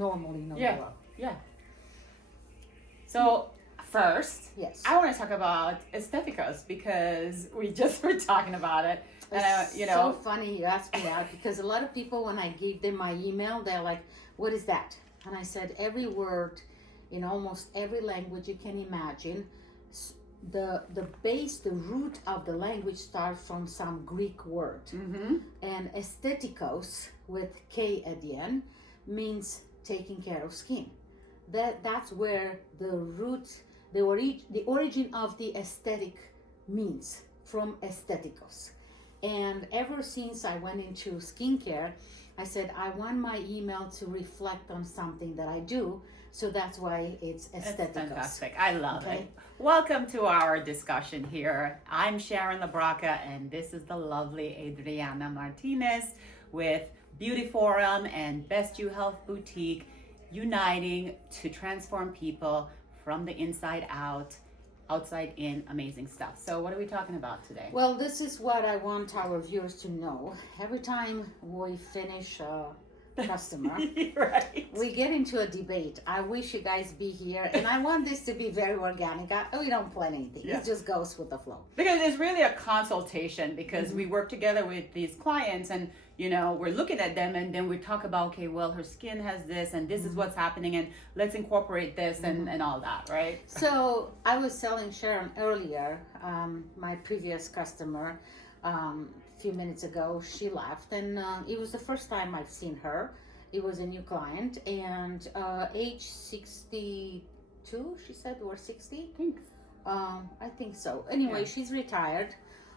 normally know Yeah. you well. Yeah. So first, Yes. I want to talk about aestheticos because we just were talking about it. And It's so funny you asked me that because a lot of people, when I gave them my email, they're like, what is that? And I said, every word in almost every language you can imagine, the base, the root of the language starts from some Greek word. Mm-hmm. And aestheticos, with K at the end, means taking care of skin. That's where the root, the origin of the aesthetic means, from aestheticos. And ever since I went into skincare, I said, I want my email to reflect on something that I do. So that's why it's aestheticos. That's fantastic. I love it. Welcome to our discussion here. I'm Sharon LaBraca, and this is the lovely Adriana Martinez with Beauty Forum and Best You Health Boutique, uniting to transform people from the inside out, outside in, amazing stuff. So what are we talking about today? Well, this is what I want our viewers to know. Every time we finish a customer, Right. we get into a debate. I wish you guys be here, and I want this to be very organic. We don't plan anything. Yeah. It just goes with the flow. Because it's really a consultation, because we work together with these clients and, we're looking at them and then we talk about, okay, well, her skin has this and this is what's happening and let's incorporate this and all that, right? So I was telling Sharon earlier, my previous customer, a few minutes ago, she left, and it was the first time I've seen her. It was a new client, and age 62, she said, or 60? Thanks. I think so. Anyway, Yeah. she's retired.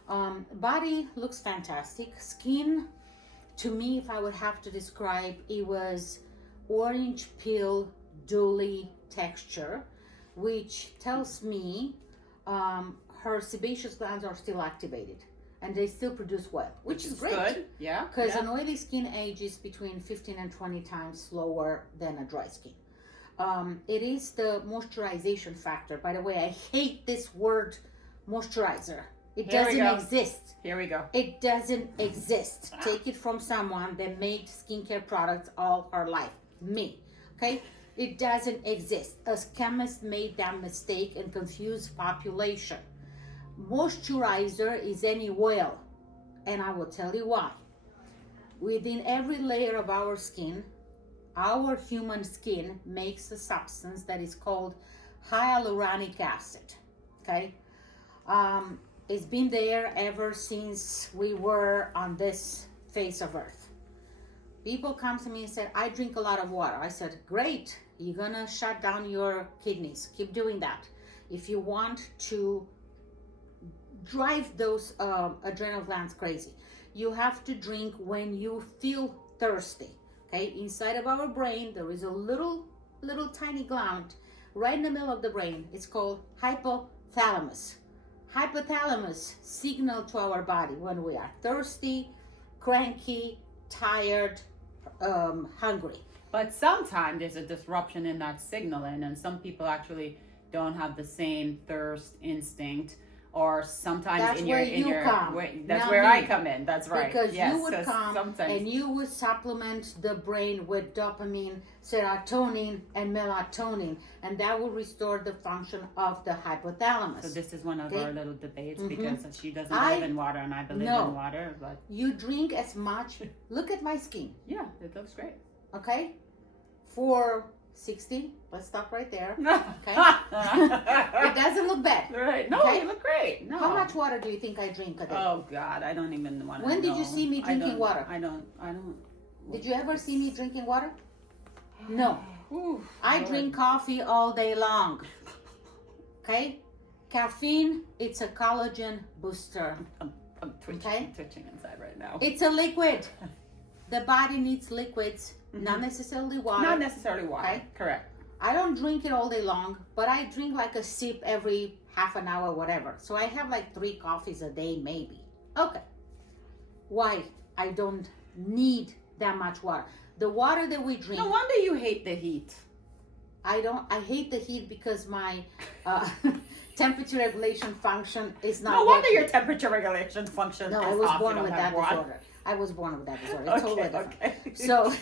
Body looks fantastic. Skin, to me, if I would have to describe, it was orange peel, dewy texture, which tells me her sebaceous glands are still activated and they still produce well, which is great. Good. Yeah. Because an oily skin ages between 15 and 20 times slower than a dry skin. It is the moisturization factor. By the way, I hate this word moisturizer. It Here we doesn't go. exist. Here we go. It doesn't exist. Take it from someone that made skincare products all her life. Me. Okay? It doesn't exist. A chemist made that mistake and confused population. Moisturizer is any oil. And I will tell you why. Within every layer of our skin, our human skin makes a substance that is called hyaluronic acid. Okay? It's been there ever since we were on this face of earth. People come to me and say, I drink a lot of water. I said, great, you're gonna shut down your kidneys. Keep doing that. If you want to drive those adrenal glands crazy, you have to drink when you feel thirsty. Okay, inside of our brain, there is a little tiny gland right in the middle of the brain. It's called hypothalamus. Hypothalamus signal to our body when we are thirsty, cranky, tired, hungry. But sometimes there's a disruption in that signaling, and some people actually don't have the same thirst instinct. Or sometimes That's in where your you come, that's not where me. I come in. That's right. Because yes, you would come sometimes. and you would supplement the brain with dopamine, serotonin, and melatonin, and that will restore the function of the hypothalamus. So this is one of Okay. our little debates Mhm. because she doesn't I- believe in water and I believe No. in water. But You drink as much. Look at my skin, yeah, it looks great. okay? For 60, let's stop right there. Okay. It doesn't look bad. Right. No, Okay. you look great. No. How much water do you think I drink a day? Oh God, I don't even want to. When did you see me drinking don't- water? I don't. Did you ever see me drinking water? No. Ooh, I Lord. drink coffee all day long. Okay? Caffeine, it's a collagen booster. I'm twitching, Okay. twitching inside right now. It's a liquid. The body needs liquids, not necessarily water. Not necessarily water. Okay. Correct. I don't drink it all day long, but I drink like a sip every half an hour, whatever. So I have like 3 coffees a day, maybe. Okay. Why? I don't need that much water. The water that we drink, No wonder you hate the heat. I hate the heat because my temperature regulation function is not No wonder working. your temperature regulation function No, is I was off. born You with don't have that water. disorder. I was born with that disorder. It's totally different. Okay. So,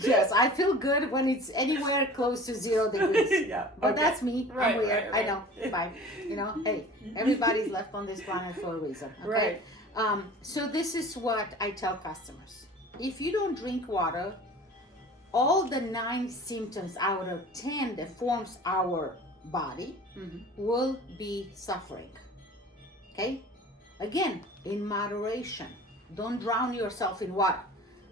yes, I feel good when it's anywhere close to 0 degrees. Yeah. But okay. that's me. Right, I'm weird. right, right. I know. Bye. You know, hey, everybody's left on this planet for a reason. Okay? Right. So this is what I tell customers. If you don't drink water, all the 9 symptoms out of 10 that forms our body will be suffering. Okay? Again, in moderation. Don't drown yourself in water.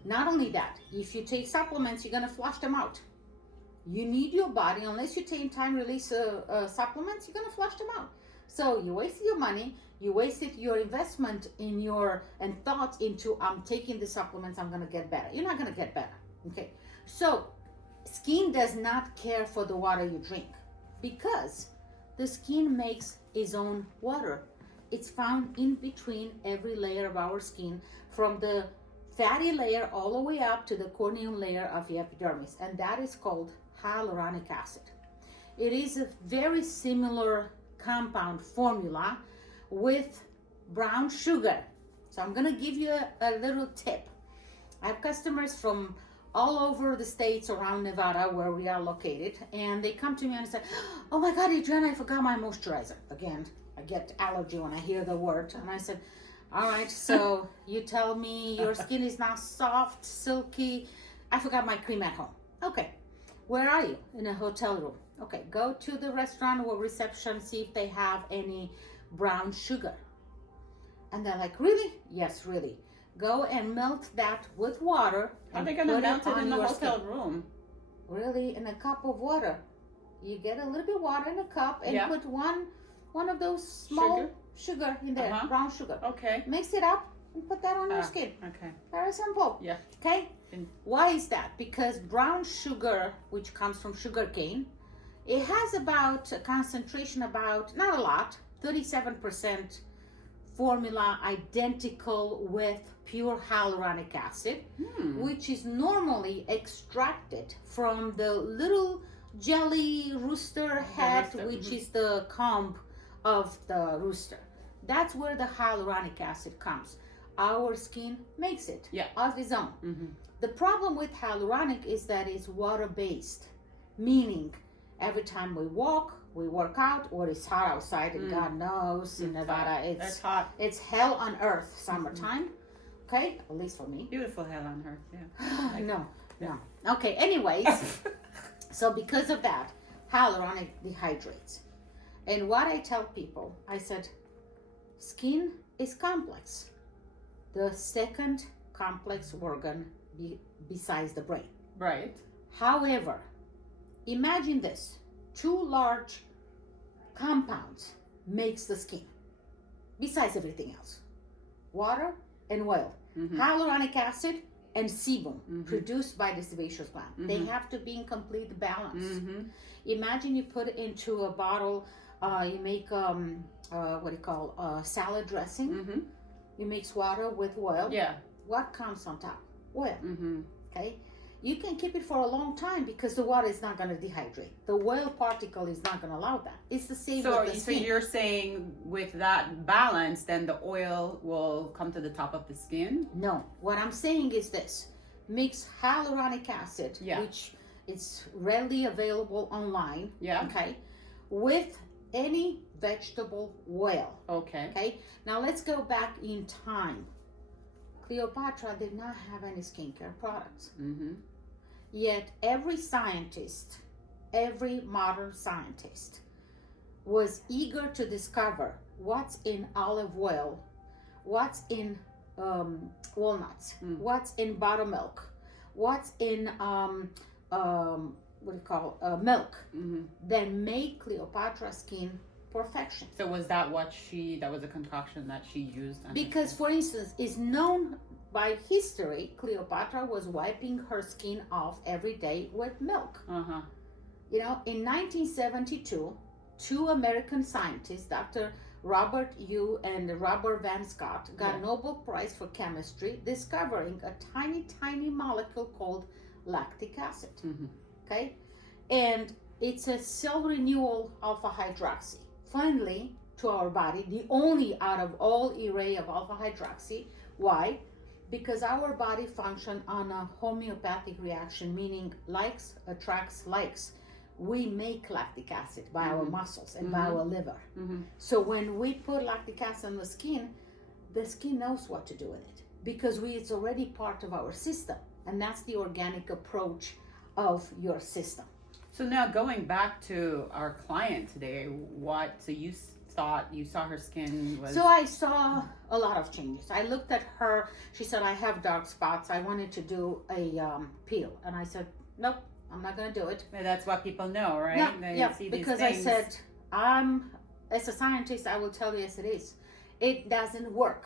Not only that, if you take supplements, you're going to flush them out. You need your body, unless you take time-release supplements, you're going to flush them out. So you wasted your money, you wasted your investment in and thoughts into, I'm taking the supplements, I'm going to get better. You're not going to get better. Okay? So skin does not care for the water you drink because the skin makes its own water. It's found in between every layer of our skin, from the fatty layer all the way up to the corneal layer of the epidermis, and that is called hyaluronic acid. It is a very similar compound formula with brown sugar. So I'm gonna give you a little tip. I have customers from all over the states around Nevada where we are located, and they come to me and say, oh my God, Adriana, I forgot my moisturizer. Again, I get allergy when I hear the word. And I said, all right, so you tell me your skin is now soft, silky. I forgot my cream at home. Okay, where are you? In a hotel room. Okay, go to the restaurant or reception, see if they have any brown sugar. And they're like, really? Yes, really. Go and melt that with water. How are they going to melt it in the hotel room? Really, in a cup of water. You get a little bit of water in a cup and put one of those small sugar in there, brown sugar. Okay. Mix it up and put that on your skin. Okay. Very simple. Yeah. Okay? Why is that? Because brown sugar, which comes from sugar cane, it has about a concentration about, not a lot, 37% formula identical with pure hyaluronic acid, which is normally extracted from the little jelly rooster head, which is the comb of the rooster. That's where the hyaluronic acid comes. Our skin makes it of its own. The problem with hyaluronic is that it's water-based, meaning every time we walk, we work out, or it's hot outside, and God knows in Nevada it's hot. It's hell on earth summertime. Okay, at least for me. Beautiful hell on earth. Yeah. No. Okay. Anyways, so because of that, hyaluronic dehydrates. And what I tell people, I said, skin is complex. The second complex organ besides the brain. Right. However, imagine this: 2 large compounds makes the skin, besides everything else. Water and oil. Hyaluronic acid and sebum produced by the sebaceous gland. They have to be in complete balance. Imagine you put it into a bottle, you make salad dressing. You mix water with oil. Yeah. What comes on top? Oil. Okay. You can keep it for a long time because the water is not going to dehydrate. The oil particle is not going to allow that. It's the same with the skin. So you're saying with that balance, then the oil will come to the top of the skin? No. What I'm saying is this. Mix hyaluronic acid, which is readily available online. Yeah. Okay. With any vegetable oil. Okay. Okay. Now let's go back in time. Cleopatra did not have any skincare products. Yet every scientist, every modern scientist, was eager to discover what's in olive oil, what's in walnuts, what's in buttermilk, what's in milk, then make Cleopatra's skin perfection. So was that that was a concoction that she used? Because, for instance, it's known by history, Cleopatra was wiping her skin off every day with milk. You know, in 1972, 2 American scientists, Dr. Robert Yu and Robert Van Scott, got Nobel Prize for chemistry, discovering a tiny, tiny molecule called lactic acid. Okay? And it's a cell renewal alpha hydroxy. Finally, to our body, the only out of all array of alpha hydroxy. Why? Because our body function on a homeopathic reaction, meaning likes attracts likes. We make lactic acid by our muscles and by our liver. So when we put lactic acid on the skin knows what to do with it, because it's already part of our system, and that's the organic approach of your system. So now going back to our client today, so you saw her skin was... So I saw a lot of changes. I looked at her. She said, I have dark spots. I wanted to do a peel. And I said, nope, I'm not going to do it. That's what people know, right? Yeah, because I said, as a scientist, I will tell you as it is. It doesn't work.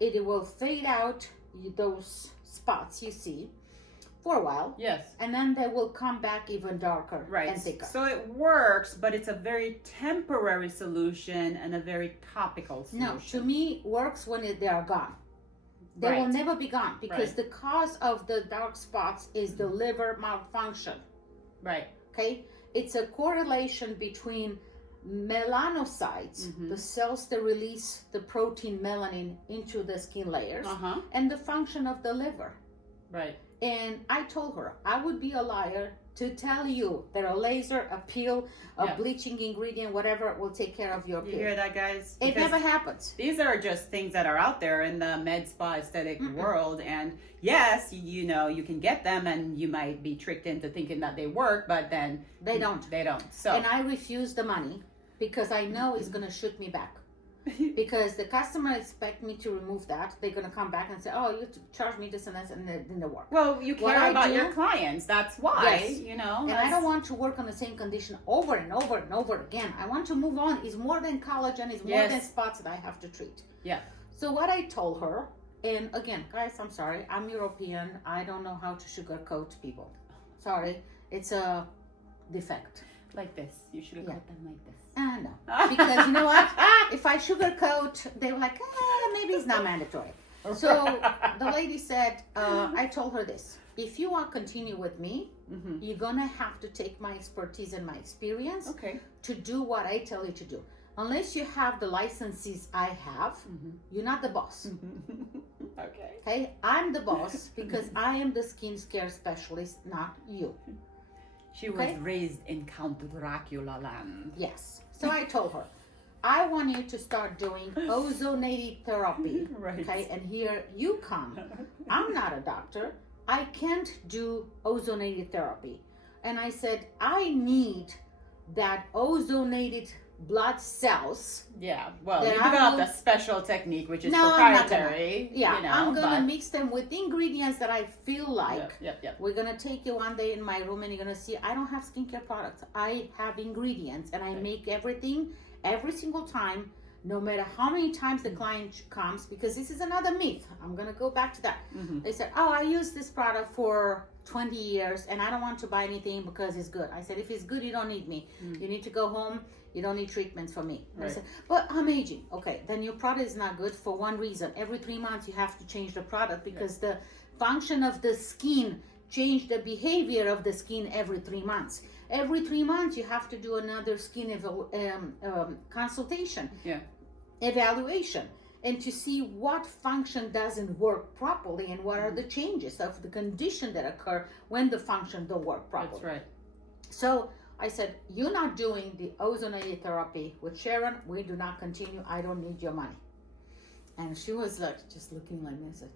It will fade out those spots you see for a while. Yes. And then they will come back even darker and thicker. So it works, but it's a very temporary solution and a very topical solution. No, to me, works when they are gone. They will never be gone, because the cause of the dark spots is the liver malfunction. Right. Okay? It's a correlation between melanocytes, the cells that release the protein melanin into the skin layers, and the function of the liver. Right. And I told her I would be a liar to tell you that a laser, a peel, a bleaching ingredient, whatever, will take care of your peel. You hear that, guys? It never happens. These are just things that are out there in the med spa aesthetic world. And yes, you can get them and you might be tricked into thinking that they work, but then they don't. They don't. So. And I refuse the money because I know it's going to shoot me back. Because the customer expect me to remove that. They're going to come back and say, oh, you charge me this and this, and it didn't work. Well, you care about your clients. That's why, And I don't want to work on the same condition over and over and over again. I want to move on. It's more than collagen. It's more than spots that I have to treat. Yeah. So what I told her, and again, guys, I'm sorry. I'm European. I don't know how to sugarcoat people. Sorry. It's a defect. Like this. You should have cut them like this. No. Because you know what? If I sugarcoat, they were like, maybe it's not mandatory. So the lady said, I told her this. If you want to continue with me, you're going to have to take my expertise and my experience to do what I tell you to do. Unless you have the licenses I have, you're not the boss. Okay? I'm the boss because I am the skin care specialist, not you. She was raised in Count Dracula land. Yes. So I told her, I want you to start doing ozonated therapy. Okay, and here you come. I'm not a doctor. I can't do ozonated therapy. And I said, I need that ozonated blood cells. Yeah, well, you developed a special technique, which is proprietary. I'm gonna mix them with ingredients that I feel like. We're gonna take you one day in my room and you're gonna see I don't have skincare products. I have ingredients and I make everything every single time, no matter how many times the client comes, because this is another myth. I'm gonna go back to that. They said, oh, I use this product for 20 years and I don't want to buy anything because it's good. I said, if it's good, you don't need me. You need to go home. You don't need treatments from me. I said, but I'm aging. Okay, then your product is not good for one reason. Every 3 months you have to change the product because the function of the skin change the behavior of the skin every 3 months. Every 3 months you have to do another skin consultation, evaluation, and to see what function doesn't work properly and what are the changes of the condition that occur when the function don't work properly. That's right. So I said, you're not doing the ozonated therapy with Sharon. We do not continue. I don't need your money. And she was like, just looking like me. I said,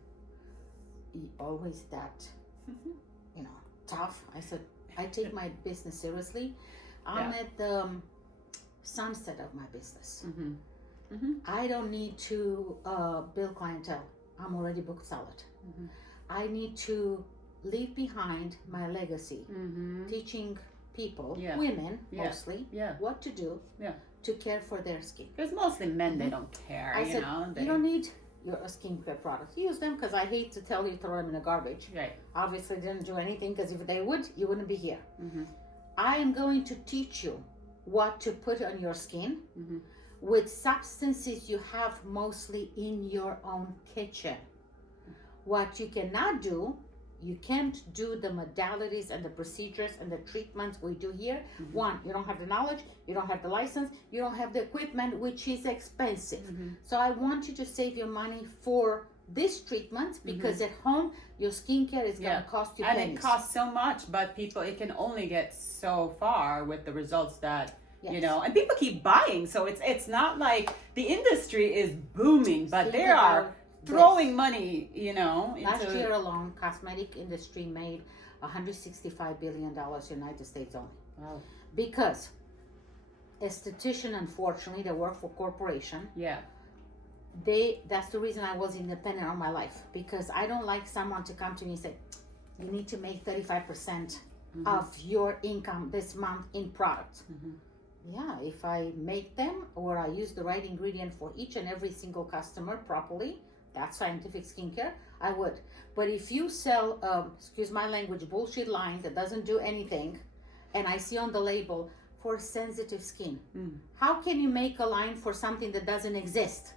you always that, tough. I said, I take my business seriously. I'm at the sunset of my business. I don't need to build clientele. I'm already booked solid. I need to leave behind my legacy, teaching people, women mostly, what to do to care for their skin. Because mostly men, they don't care. I said, you don't need your skincare products. Use them because I hate to tell you throw them in the garbage. Right. Obviously, didn't do anything because if they would, you wouldn't be here. I am going to teach you what to put on your skin with substances you have mostly in your own kitchen. What you cannot do, you can't do the modalities and the procedures and the treatments we do here. One, you don't have the knowledge, you don't have the license, you don't have the equipment, which is expensive. So I want you to save your money for this treatment because at home your skincare is going to cost you pennies. And it costs so much, but it can only get so far with the results that you know, and people keep buying, so it's not like the industry is booming, but they are throwing money, you know. Last year alone, cosmetic industry made $165 billion United States only. Wow. Because esthetician, unfortunately, they work for corporation. Yeah. That's the reason I was independent all my life, because I don't like someone to come to me and say, you need to make 35% of your income this month in product. Yeah, if I make them or I use the right ingredient for each and every single customer properly, that's scientific skincare, I would. But if you sell, excuse my language, bullshit line that doesn't do anything, and I see on the label for sensitive skin, how can you make a line for something that doesn't exist?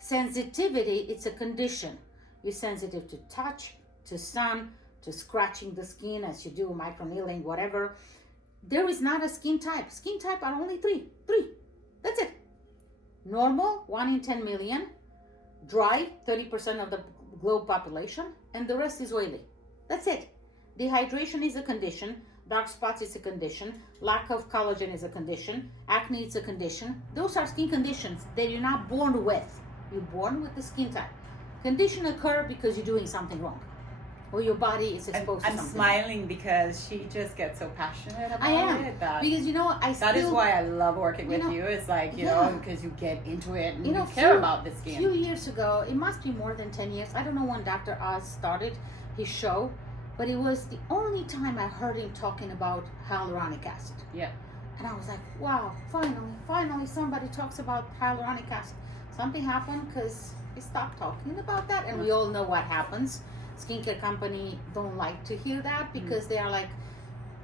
Sensitivity, it's a condition. You're sensitive to touch, to sun, to scratching the skin as you do microneedling, whatever. There is not a skin type. Skin type are only three. That's it. Normal, 1 in 10 million. Dry, 30% of the globe population. And the rest is oily. That's it. Dehydration is a condition. Dark spots is a condition. Lack of collagen is a condition. Acne is a condition. Those are skin conditions that you're not born with. You're born with the skin type. Condition occur because you're doing something wrong, or your body is exposed to something. I'm smiling because she just gets so passionate about it. Because that is why I love working with you. It's like, you know, because you get into it and you care about the skin. A few years ago, it must be more than 10 years. I don't know when Dr. Oz started his show, but it was the only time I heard him talking about hyaluronic acid. Yeah. And I was like, wow, finally somebody talks about hyaluronic acid. Something happened because he stopped talking about that, and we all know what happens. Skincare company don't like to hear that because they are like,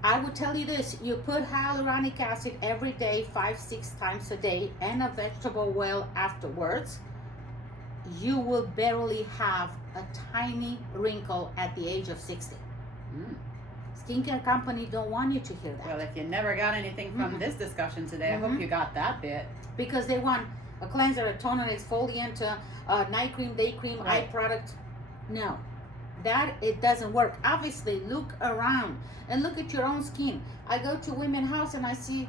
I would tell you this, you put hyaluronic acid every day, 5-6 times a day, and a vegetable oil afterwards, you will barely have a tiny wrinkle at the age of 60. Skincare company don't want you to hear that. Well, if you never got anything from this discussion today, I hope you got that bit. Because they want a cleanser, a toner, exfoliant, a night cream, day cream, eye product. No. That it doesn't work. Obviously, look around and look at your own skin. I go to women's house and I see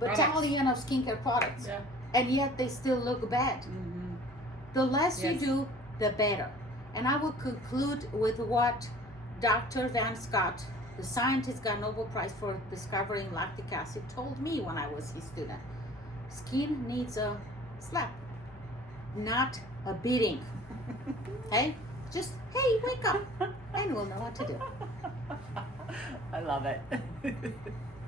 battalion of skincare products, and yet they still look bad. The less you do, the better. And I will conclude with what Dr. Van Scott, the scientist got Nobel Prize for discovering lactic acid, told me when I was his student. Skin needs a slap, not a beating. Okay? Just, hey, wake up, and we'll know what to do. I love it.